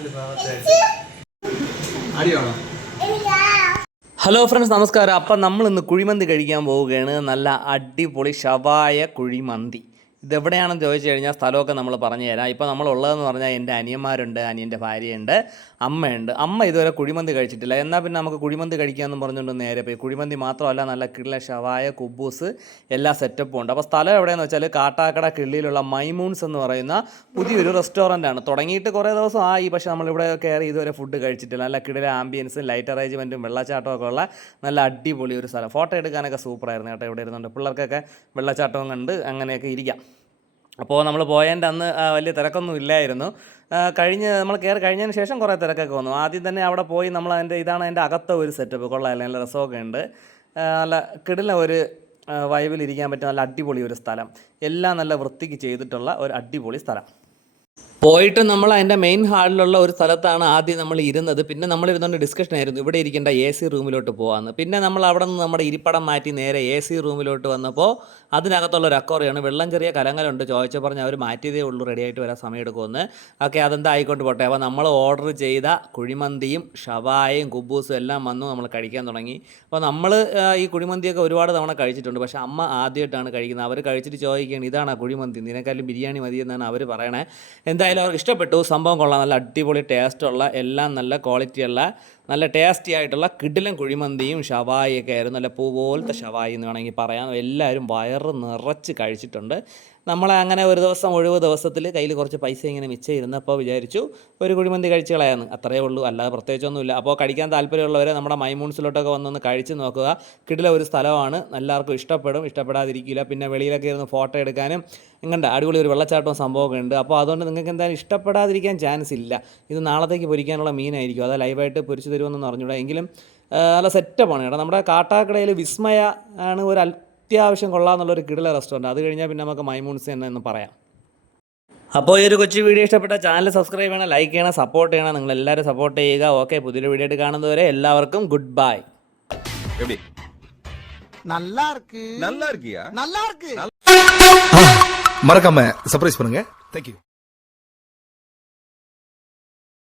നാല് ഭാഗത്തായിട്ട് അടിയാണോ? Hello friends നമസ്കാരം. അപ്പം നമ്മൾ ഇന്ന് കുഴിമന്തി കഴിക്കാൻ പോവുകയാണ്. നല്ല അടിപൊളി ഷവായ കുഴിമന്തി. ഇതെവിടെയാണെന്ന് ചോദിച്ചു കഴിഞ്ഞാൽ സ്ഥലമൊക്കെ നമ്മൾ പറഞ്ഞു തരാം. ഇപ്പോൾ നമ്മളുള്ളതെന്ന് പറഞ്ഞാൽ എന്റെ അനിയന്മാരുണ്ട് അനിയന്റെ ഭാര്യയുണ്ട് അമ്മയുണ്ട്. അമ്മ ഇതുവരെ കുഴിമന്തി കഴിച്ചിട്ടില്ല. എന്നാൽ പിന്നെ നമുക്ക് കുഴിമന്തി കഴിക്കാമെന്ന് പറഞ്ഞുകൊണ്ട് നേരെ പോയി. കുഴിമന്തി മാത്രമല്ല നല്ല കിള്ള ഷവായ കുബൂസ് എല്ലാ സെറ്റപ്പും ഉണ്ട്. അപ്പോൾ സ്ഥലം എവിടെയെന്ന് വെച്ചാൽ കാട്ടാക്കട കിള്ളിയിലുള്ള മൈമൂൺസ് എന്ന് പറയുന്ന പുതിയൊരു റെസ്റ്റോറന്റ് ആണ്. തുടങ്ങിയിട്ട് കുറേ ദിവസം ആയി പക്ഷേ നമ്മളിവിടെ കയറി ഇതുവരെ ഫുഡ് കഴിച്ചിട്ടില്ല. നല്ല കിടല ആംബിയൻസും ലൈറ്റ് അറേഞ്ച്മെന്റും വെള്ളച്ചാട്ടവും ഒക്കെ ഉള്ള നല്ല അടിപൊളി ഒരു സ്ഥലം. ഫോട്ടോ എടുക്കാനൊക്കെ സൂപ്പറായിരുന്നു കേട്ടോ. ഇവിടെ ഇരുന്നുണ്ട് പിള്ളേർക്കൊക്കെ വെള്ളച്ചാട്ടവും കണ്ട് അങ്ങനെയൊക്കെ ഇരിക്കാം. അപ്പോൾ നമ്മൾ പോയതിന്റെ അന്ന് വലിയ തിരക്കൊന്നും ഇല്ലായിരുന്നു. കഴിഞ്ഞ് നമ്മൾ കയറി കഴിഞ്ഞതിന് ശേഷം കുറേ തിരക്കൊക്കെ വന്നു. ആദ്യം തന്നെ അവിടെ പോയി നമ്മൾ അതിന്റെ ഇതാണ് അതിന്റെ അകത്ത ഒരു സെറ്റപ്പ്. കൊള്ളാമല്ലേ നല്ല രസമൊക്കെ ഉണ്ട്. നല്ല കിടില ഒരു വൈബിൽ ഇരിക്കാൻ പറ്റിയ നല്ല അടിപൊളി ഒരു സ്ഥലം. എല്ലാം നല്ല വൃത്തിക്ക് ചെയ്തിട്ടുള്ള ഒരു അടിപൊളി സ്ഥലം. പോയിട്ട് നമ്മൾ അതിന്റെ മെയിൻ ഹാളിലുള്ള ഒരു സ്ഥലത്താണ് ആദ്യം നമ്മൾ ഇരുന്നത്. പിന്നെ നമ്മൾ ഇരുന്നുകൊണ്ട് ഡിസ്കഷൻ ആയിരുന്നു ഇവിടെ ഇരിക്കേണ്ട എ സി റൂമിലോട്ട് പോകാമെന്ന് പിന്നെ നമ്മൾ അവിടെ നിന്ന് നമ്മുടെ ഇരിപ്പടം മാറ്റി നേരെ എ സി റൂമിലോട്ട് വന്നപ്പോൾ അതിനകത്തുള്ള ഒരു അക്കോറിയാണ് വെള്ളം ചെറിയ കലങ്ങലുണ്ട് ചോദിച്ചു പറഞ്ഞ് അവർ മാറ്റിയതേ ഉള്ളൂ റെഡി ആയിട്ട് വരാൻ സമയം എടുക്കുമെന്ന്. ഓക്കെ അതെന്താ ആയിക്കൊണ്ട് പോട്ടെ. അപ്പോൾ നമ്മൾ ഓർഡർ ചെയ്ത കുഴിമന്തിയും ഷവായും കുബൂസും എല്ലാം വന്നു നമ്മൾ കഴിക്കാൻ തുടങ്ങി. അപ്പോൾ നമ്മൾ ഈ കുഴിമന്തിയൊക്കെ ഒരുപാട് തവണ കഴിച്ചിട്ടുണ്ട്. പക്ഷേ അമ്മ ആദ്യമായിട്ടാണ് കഴിക്കുന്നത്. അവർ കഴിച്ചിട്ട് ചോദിക്കുകയാണ് ഇതാണ് കുഴിമന്തി? നിനക്കാലും ബിരിയാണി മതി എന്നാണ് അവർ പറയണേ എന്തായാലും അവർക്ക് ഇഷ്ടപ്പെട്ടു. സംഭവം കൊള്ളാം. നല്ല അടിപൊളി ടേസ്റ്റുള്ള എല്ലാം നല്ല ക്വാളിറ്റിയുള്ള നല്ല ടേസ്റ്റി ആയിട്ടുള്ള കിടിലൻ കുഴിമന്തിയും ഷവായൊക്കെ ആയിരുന്നു. നല്ല പൂ പോലത്തെ ഷവായി എന്ന് വേണമെങ്കിൽ പറയാം. എല്ലാവരും വയറ് നിറച്ച് കഴിച്ചിട്ടുണ്ട്. നമ്മളെ അങ്ങനെ ഒരു ദിവസം ഒഴിവ് ദിവസത്തിൽ കയ്യിൽ കുറച്ച് പൈസ ഇങ്ങനെ മിച്ചം ഇരുന്നപ്പോൾ വിചാരിച്ചു ഒരു കുഴിമന്തി കഴിച്ച് കളയാന്ന്. അത്രയേ ഉള്ളൂ. അല്ലാതെ പ്രത്യേകിച്ചൊന്നുമില്ല. അപ്പോൾ കഴിക്കാൻ താല്പര്യമുള്ളവരെ നമ്മുടെ മൈമൂൺസിലോട്ടൊക്കെ വന്നൊന്ന് കഴിച്ച് നോക്കുക. കിടില ഒരു സ്ഥലമാണ്. എല്ലാവർക്കും ഇഷ്ടപ്പെടും. ഇഷ്ടപ്പെടാതിരിക്കില്ല. പിന്നെ വെളിയിലൊക്കെ ഇരുന്ന് ഫോട്ടോ എടുക്കാനും ഇങ്ങനെ അടിപൊളി ഒരു വെള്ളച്ചാട്ടവും സംഭവമൊക്കെ ഉണ്ട്. അപ്പോൾ അതുകൊണ്ട് നിങ്ങൾക്ക് എന്തായാലും ഇഷ്ടപ്പെടാതിരിക്കാൻ ചാൻസ് ഇല്ല. ഇത് നാളത്തേക്ക് പൊരിക്കാനുള്ള മീനായിരിക്കും. അത് ലൈവായിട്ട് പൊരിച്ചു തരുമെന്നൊന്നും അറിഞ്ഞൂടാ എങ്കിലും ആ, നല്ല സെറ്റപ്പാണ് കേട്ടോ നമ്മുടെ കാട്ടാക്കടയിൽ വിസ്മയ ആണ് ഒരു അത്യാവശ്യം കൊള്ളാമെന്നുള്ളൊരു കിടില റെസ്റ്റോറൻറ്റ് അത് കഴിഞ്ഞാൽ പിന്നെ നമുക്ക് മൈമൂൺസ് തന്നെ എന്ന് പറയാം അപ്പോൾ ഈ ഒരു കൊച്ചു വീഡിയോ ഇഷ്ടപ്പെട്ട ചാനൽ സബ്സ്ക്രൈബ് ചെയ്യണം ലൈക്ക് ചെയ്യണം സപ്പോർട്ട് ചെയ്യണം നിങ്ങൾ എല്ലാവരും സപ്പോർട്ട് ചെയ്യുക ഓക്കെ പുതിയൊരു വീഡിയോ ആയിട്ട് കാണുന്നതുവരെ എല്ലാവർക്കും ഗുഡ് ബൈ எப்படி நல்லா இருக்கு நல்லா இருக்கியா நல்லா இருக்கு மறக்காம சர்ப்ரைஸ் பண்ணுங்க தேங்க்யூ